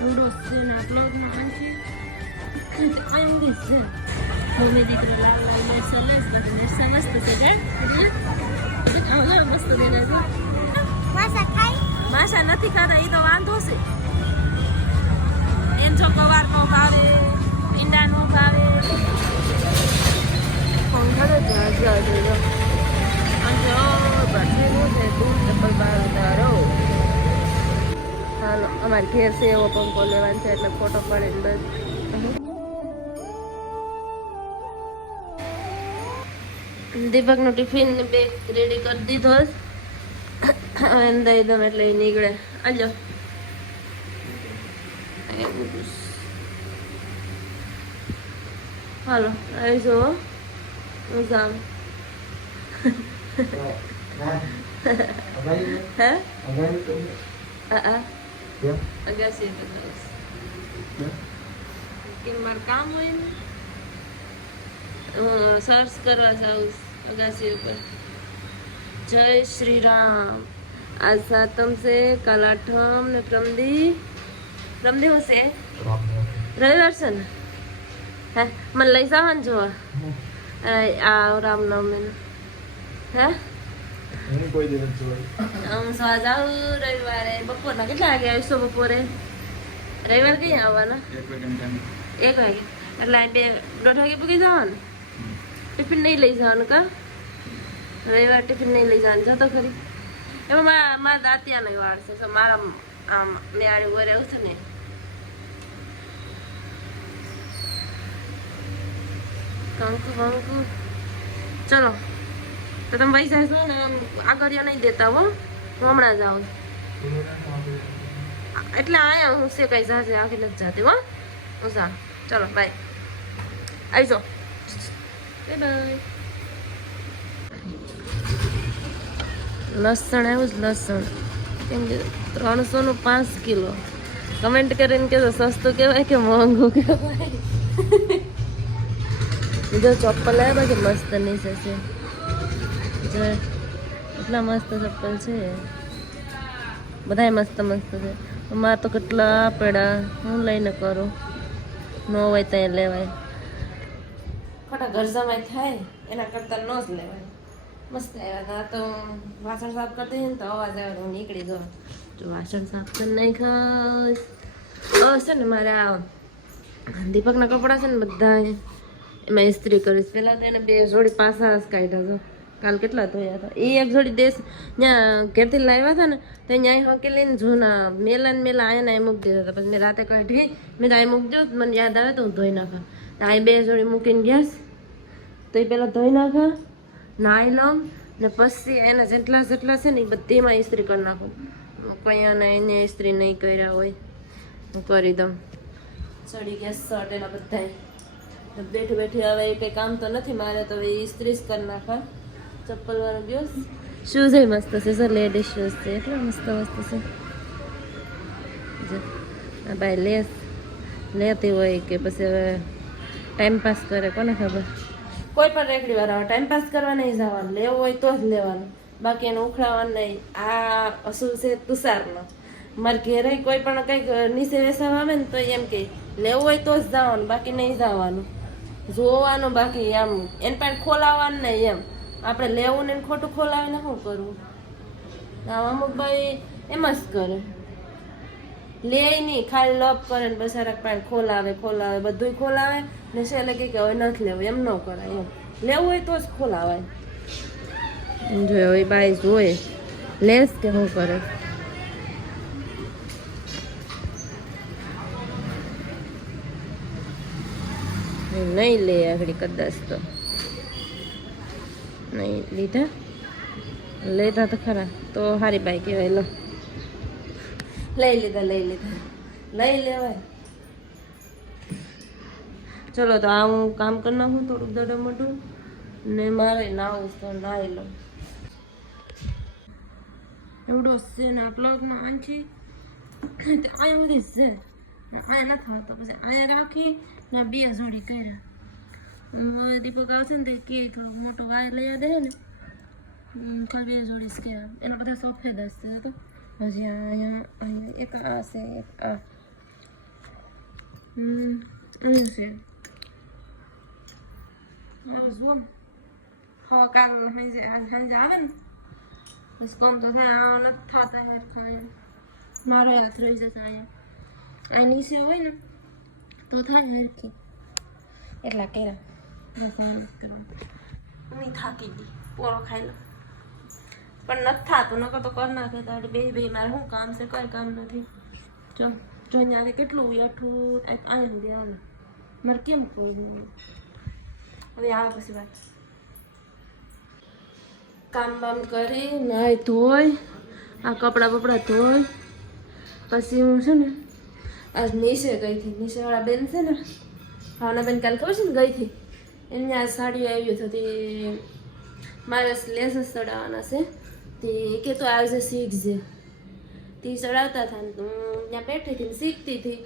Noodles છે ને આ બ્લોગમાં આનથી આમ દીસ છે મમ્મી દીકરો લાલ લાલ મરસા લેસ બાકી મરસા મસ્ત છે કે ખાવા મસ્ત દેલા છે માસા નથી ખાતા એ તો વાંધો છે એમ જો ગવાર નો ભાવે ઈંડા નો ભાવે પંખડે જાજા દેલો અને બઠેલું છે દૂધ ચપ્પલ બાર ઉતારો હાલો અમારે ઘેર છે એવો પંખો લેવાનો છે એટલે ફોટો પાડીને બસ દીપકનું ટિફિન બેગ રેડી કરી દીધો હવે દઈ દઉં એટલે એ નીકળે આજો હાલો આવી જો હું જાઉં હે અગાસી બતાવીશ કે મારે કામ હોય ને સર્ચ કરવા જાઉં અગાસી ઉપર જય શ્રી રામ आज सातम से कल आठम ने प्रमदी हो से रविवार से ने है मन लई जावन जो आ रामनवमी है કોઈ દિવસ જોઈ हम सो जाऊ रविवारे बपोर ना કેટલા વાગે આવીશો બપોરે રવિવાર કઈ આવવાના 1 વાગે એટલે 2:30 વાગે પૂગી જવાનું ટિફિન નહીં લઈ જવાનું કા રવિવાર ટિફિન નહીં લઈ જવાનું જતો ખરી એમાં મારા દાંતિયા નહીં વાળશે તો મારા આમ મેળે વરે આવશે ને કંકુ કંકુ ચલો તો તમે પૈસા છો ને આગળિયો નહીં દેતા હો હું હમણાં જાઉં એટલે આયા હું છે કઈ જાશે આખી નથી જાતી હો હું જા ચલો બાય આવી જાઓ બાય લસણ આવ્યું જ લસણ કેમ કે 300 નું 5 કિલો કમેન્ટ કરીને કે સસ્તું કહેવાય કે મોંઘું કહેવાય બીજો ચપ્પલ આવ્યા કે મસ્ત નીચે છે એટલા મસ્ત ચપ્પલ છે બધાય મસ્ત મસ્ત છે અમારે તો કેટલા પેડા હું લઈને કરું ન હોય ત્યાં લેવાય ખોટા ઘર જમાય થાય એના કરતાં ન જ લેવાય મસ્ત આવ્યા હતા તો વાસણ સાફ કરતી ને તો અવાજ આવે હું નીકળી જાઉં જો વાસણ સાફ કરી નાખાશ છે ને મારે આ દીપકના કપડાં છે ને બધા એમાં ઇસ્ત્રી કરીશ પહેલાં તો એને 2 જોડી પાસા જ કાઢ્યા છો કાલ કેટલા ધોયા હતા એ એક જોડી દેશ ત્યાં ઘેરથી લાવ્યા હતા ને તો ત્યાં હકી લઈને જૂના મેલા ને મેલા આયા ને અહીં મૂકી દીધા હતા પછી મેં રાતે કાઢી મેં તો અહીં મૂકી દઉં મને યાદ આવે તો હું ધોઈ નાખા તો અહીં 2 જોડી મૂકીને ગયા તો એ પહેલાં ધોઈ નાખા નાઈ લઉં ને પછી એના જેટલા છે ને એ બધીમાં ઇસ્ત્રી કરી નાખું કયા એને ઇસ્ત્રી નહીં કર્યા હોય હું કરી દઉં ચડી ગયા શર્ટ એના બધા બેઠી બેઠી હવે એ કંઈ કામ તો નથી મારે તો એ ઇસ્ત્રી જ કરી નાખા ચપ્પલ વાળો ગયો શૂઝ એ મસ્ત છે સર લેડીઝ શૂઝ છે એટલા મસ્ત છે ભાઈ લેતી હોય કે પછી હવે ટાઈમ પાસ કરે કોને ખબર કોઈ પણ રેકડી વાળા ટાઈમ પાસ કરવા નહીં જવાનું લેવું હોય તો જ લેવાનું બાકી એને ઉખડાવવાનું નહીં આ અસૂલ છે તુષારનો મારે ઘેરે કોઈ પણ કંઈક નીચે વેસાવા આવે ને તો એમ કે લેવું હોય તો જ જવાનું બાકી નહીં જવાનું જોવાનું બાકી એમ એને પણ ખોલાવવાનું નહીં એમ આપણે લેવું ને ખોટું ખોલાવીને શું કરવું અમુક ભાઈ એમ જ કરે લે નહીં ખાલી લપ કરે ને બસારા પણ ખોલાવે બધું ખોલાવે ને છેલ્લે કે હવે નથી લેવું એમ ન કરાય એમ લેવું હોય તો જ ખોલાવાય જોયો એ બાઈ જોઈ લેસ કે શું કરે નહીં લે આગળ કદાચ તો નહીં લીધા લેતા તો ખરા તો સારી બાઈ કહેવાય લો લઈ લીધા લઈ લેવાય ચલો તો આ હું કામ કરી નાખું થોડુંક દડો મોટું ને મારે નાવું તો નાહી લઉં એવડો છે ને આ પ્લગમાં આંછી આ બધી છે આ ના થતો પછી આ રાખી ને 2 જોડી કર્યા દીપક આવશે ને તો કે થોડુંક મોટો વાયર લઈ દે ને ખાલી 2 જોડી જ કર્યા એના બધા સફેદ હશે તો હજી અહીંયા એક આ છે એક આ છે મારું જોમ હવે કાલ સાંજે આવે ને બસ કોમ તો થાય આ નથી થતા યાર ખાય મારો હાથ રહી જશે અહીંયા આ નીચે હોય ને તો થાય હરખી એટલા કર્યા બસ આ નથી કરવાનું હું થાકી ગઈ પોરો ખાઈ લો પણ નથી થતું નકર તો કરી નાખે તો બે મારે શું કામ છે કઈ કામ નથી જો અહીંયા કેટલું આઠું આવી દે આવે મારે કેમ કોઈ નહીં હવે આવે પછી વાત કામ બામ કરી નાહી ધોઈ આ કપડાં બપડા ધોઈ પછી હું છે ને આજ નીચે ગઈ હતી નીચેવાળા બેન છે ને ભાવના બેન કાલે ખબર છે ને ગઈ હતી એમને આ સાડી આવ્યું હતું તે મારે લેસસ ચડાવવાના છે તે કે તો આવજે શીખજે તે ચડાવતા હતા ને હું ત્યાં બેઠી હતી ને શીખતી હતી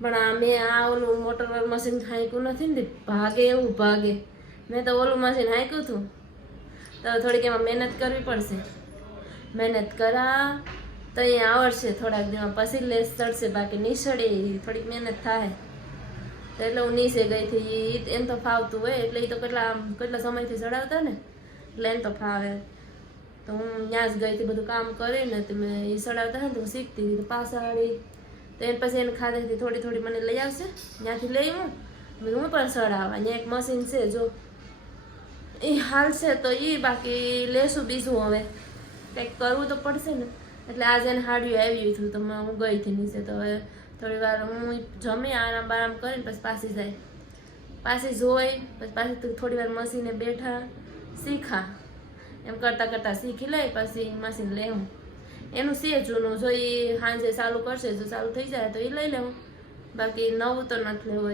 પણ આ મેં આ ઓલું મોટર મશીન હાંક્યું નથી ને ભાગે એવું ભાગે મેં તો ઓલું મશીન હાંક્યું હતું તો થોડીક એમાં મહેનત કરવી પડશે મહેનત કરા તો અહીંયા આવડશે થોડાક દિવસ પછી લેસ ચડશે બાકી નિસળે થોડીક મહેનત થાય તો એટલે હું નીચે ગઈ હતી એમ તો ફાવતું હોય એટલે એ તો કેટલા સમયથી ચડાવતા ને એટલે એમ તો ફાવે તો હું ત્યાં જ ગઈ હતી બધું કામ કરીને તો મેં એ ચડાવતા ને તો હું શીખતી હતી તો પાછા વાળી તો એને પછી એને ખાધેથી થોડી મને લઈ આવશે ત્યાંથી લઈ હું પણ ચડાવવા અહીંયા એક મશીન છે જો એ હાલશે તો એ બાકી લેશું બીજું હવે કંઈક કરવું તો પડશે ને એટલે આજે એને હાડિયું આવ્યું હતું તો હું ગઈ હતી નીચે તો હવે થોડી વાર હું જમી આરામ બારામ કરીને પછી પાછી જોઈ પછી પાછી થોડી વાર મશીને બેઠા શીખા એમ કરતાં શીખી લઈ પછી મશીન લેવું એનું છે જૂનું જો એ સાંજે ચાલુ કરશે જો ચાલુ થઈ જાય તો એ લઈ લેવું બાકી નવું તો નથી લેવું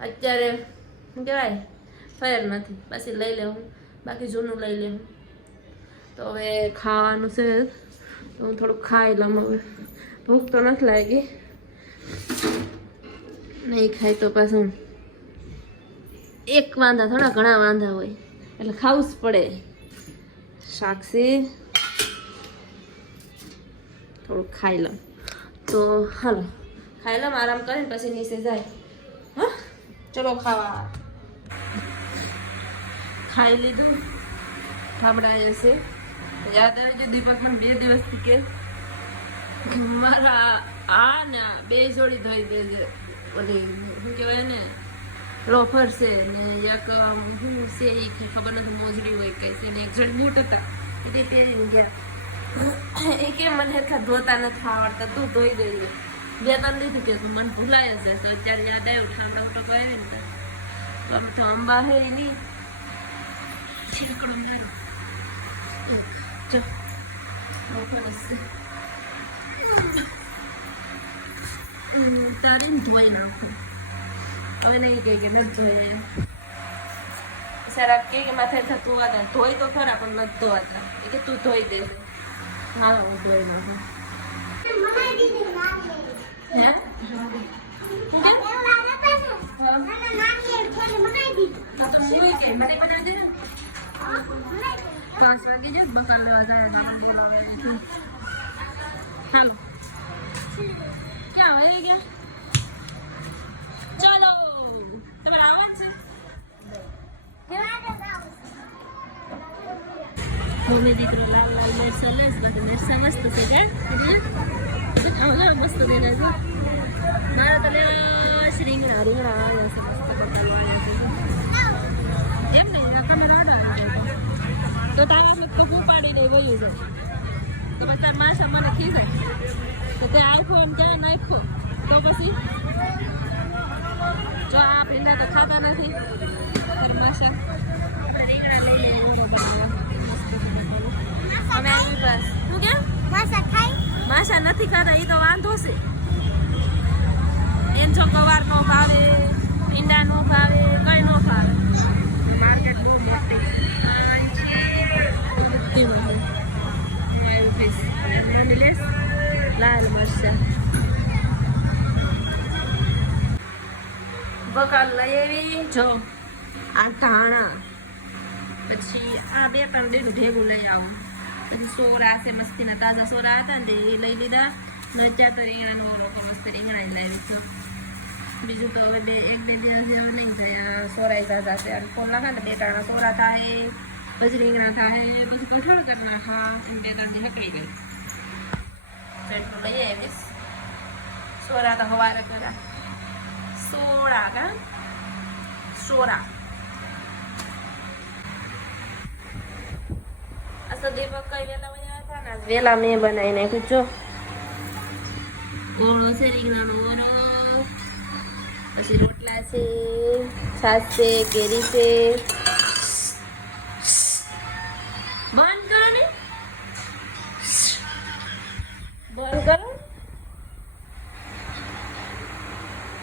અત્યારે શું કહેવાય ફેર નથી પછી લઈ લેવું બાકી જૂનું લઈ લેવું તો હવે ખાવાનું છે તો હું થોડુંક ખાઈ લઉં હવે ભૂખ તો નથી લાગી નહીં ખાય તો પાછું એક વાંધા થોડા ઘણા વાંધા હોય એટલે ખાવું જ પડે શાકસી થોડુંક ખાઈ લઉં તો હાલો ખાઈ લઉં આરામ કરીને પછી નીચે જાય હા ચલો ખાવા ખાઈ લીધું થાબડાએ છે યાદ આવે છે દીપક મને 2 દિવસથી કે મારા આ ને બે જોડી ધોઈ દેજે ઓલી શું કહેવાય ને લોફર છે ને એક શું છે એ ખબર નથી મોજડી હોય કઈ છે ને એક જોડી બૂટ હતા એ પહેરીને ગયા એ કે મને એટલા ધોતા નથી આવડતા તું ધોઈ દેજે 2-3 દીધું કે મને ભૂલાય જ જાય તો અત્યારે યાદ આવ્યું ઠામડા ઉટકો આવે ને તો અમે તો અંબા હે નહીં છીકડો મારો જો તારીને ધોઈ નાખો હવે નહીં કહે કે નથી ધોઈ સારા કે માથે થતું હતા ધોઈ તો ખરા પણ નથી ધોવાતા એ કે તું ધોઈ દે હા હું ધોઈ નાખું પાંચ વાગે જ બકાલ લેવા જાય હાલો ક્યાં આવી ગયા ચાલો તમે આવા છે મોને દીકરો લાલ મરસા લેસ બધા મરસા મસ્ત છે કે મસ્ત દેના છે મારે તો લેવા રીંગણા આવ્યા છે મસ્ત બકાલવાળા છે એમ નહીં તમે રાડા તો તારા હાથ તો ઉપાડી દઈ બોલ્યું છે તો પછી તાર માસા મને ખીજાય તો તે આખો એમ ક્યાં નાખો તો પછી જો આ પીંડા તો ખાતા નથી તાર માસા રીંગણા લઈ લે ઓરો બનાવવા અમે આવી બસ શું કેમ માસા ખાય માસા નથી ખાતા એ તો વાંધો છે એમ જો ગવાર નો ભાવે પીંડા નો ભાવે કઈ નો ભાવે માર્કેટ બહુ મોટી લાલ મરચા બકાલ લઈ આવી જો આ ધાણા પછી આ 2-3 દીધું ભેગું લઈ આવું પછી સોરા છે મસ્તીના તાજા સોરા હતા ને એ લઈ લીધા ને અત્યારે તો રીંગણાનો ઓલો મસ્ત રીંગણા લાવી છે બીજું તો હવે એક બે દિવસ જેવું નહીં થાય. સોરાઈ જતા છે અને ફોન નાખે ને 2 ટાણા સોરા થાય, પછી રીંગણા થાય, પછી કઠોળ કરી નાખા એમ 2-3 દી હકડી ગઈ. તો એટલું લઈ આવીશ. સોરા તો હવારે કર્યા. સોરા કા સોરા આ તો દીપક કઈ વેલા વયા હતા ને વેલા મેં બનાવી નાખ્યું. જો ઓળો છે, રીંગણાનો ઓળો, પછી રોટલા છે, છાશ છે, કેરી છે. બંધ કરો ને, બંધ કરો.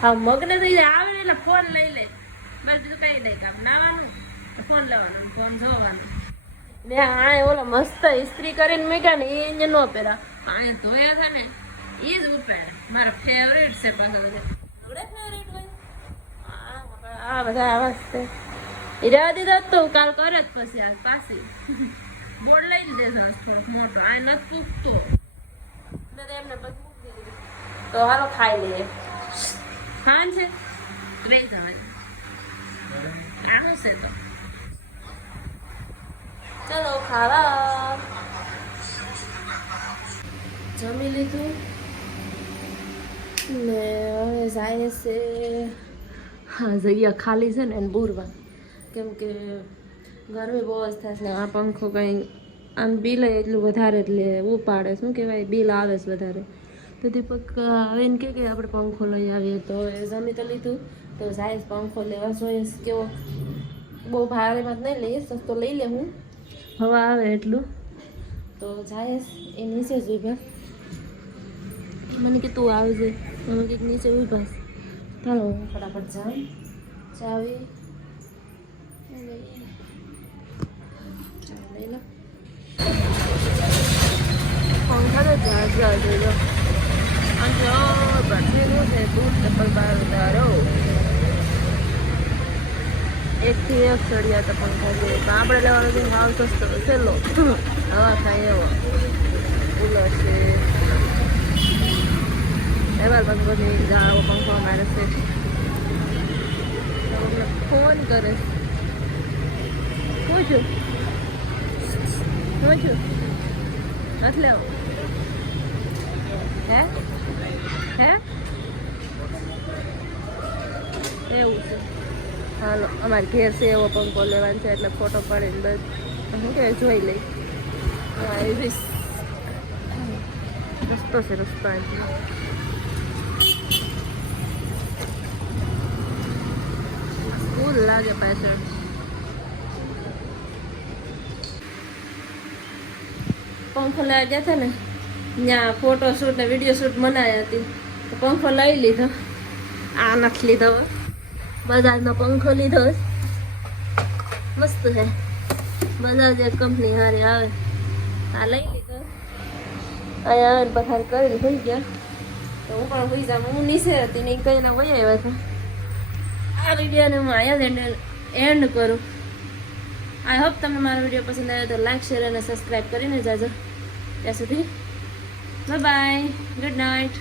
હા મગને થઈ જાય આવે એટલે ફોન લઈ લે. બસ બીજું કઈ નહીં કામ. નાવાનું, ફોન લેવાનો, ફોન જોવાનો. મેં આ ઓલા મસ્ત ઇસ્ત્રી કરીને મૂક્યા ને એ ન પહેરા. આ ધોયા હતા ને એ જ ઉપાડે. મારા ફેવરેટ છે. પાછા બધા ફેવરેટ હોય. આ બધા આવાજ છે. એ રહેવા દીધા તો કાલ કરે જ પછી આજ પાછી બોર્ડ લઈ લીધે છે થોડોક મોટો. આ નથી પૂછતો મેં એમને પછી મૂકી દીધું. તો હાલો ખાઈ લઈએ. ખાન છે રહી જવાની આનું છે તો ચલો ખાવા. જમી લીધું ને હવે જાય છે. હા જગ્યા ખાલી છે ને એને બોરવા, કેમ કે ગરમી બહુ જ થાય છે. આ પંખો કંઈ આમ બિલ એટલું વધારે એટલે ઉપાડે. શું કહેવાય, બિલ આવે છે વધારે. તો દીપક હવે એને કે આપણે પંખો લઈ આવીએ. તો એ જમી તો લીધું તો જાય પંખો લેવા જોઈએ. કેવો બહુ ભારેમાં જ નહીં લઈએ, સસ્તો લઈ લે. હું હવા આવે એટલું તો જાય એ નીચે જ ઉભા. મને કે તું આવજે, મને કંઈક નીચે ઉભા. ચાલો હું ફટાફટ જાઉં. ચાવી લઈ લો. પંખા તો ઝાઝા જોઈ લો. બેઠેલું છે દૂધ ચપ્પલ બહાર ઉતારો. 1 થી 1 ચડિયા તો પંખા જોઈએ. તો આપણે લેવાનો છે ભાવ સસ્તો સહેલો હવા થાય એવો. કુલર છે એવા પંખો છે. જાણો પંખો અમારે છે. ફોન કરે શું છું નથી લેવો હે હે એવું છે. હાલો અમારે ઘેર છે એવો પંખો લેવાનો છે એટલે ફોટો પાડીને બસ શું કહેવાય જોઈ લઈ. રસ્તો છે રસ્તો ફૂલ લાગે પાછળ. પંખો લેવા ગયા હતા ને ત્યાં ફોટો શૂટ ને વિડીયો શૂટ મનાઈ હતી તો પંખો લઈ લીધો. આ નથી લીધો, બજાજનો પંખો લીધો. મસ્ત છે. બજાજ એક કંપની સારી આવે. આ લઈ લીધો. અહીંયા આવે ને પથાર કરીને હોઈ ગયા. તો હું પણ હોઈ જાઉં. હું નીચે હતી ને કહીને વહી આવ્યા હતા. આ વિડીયોને હું અહીંયા જ એન્ડ કરું. આઈ હોપ તમને મારો વિડીયો પસંદ આવ્યો તો લાઈક શેર અને સબસ્ક્રાઈબ કરીને જાજો. ત્યાં સુધી બાય બાય, ગુડ નાઇટ.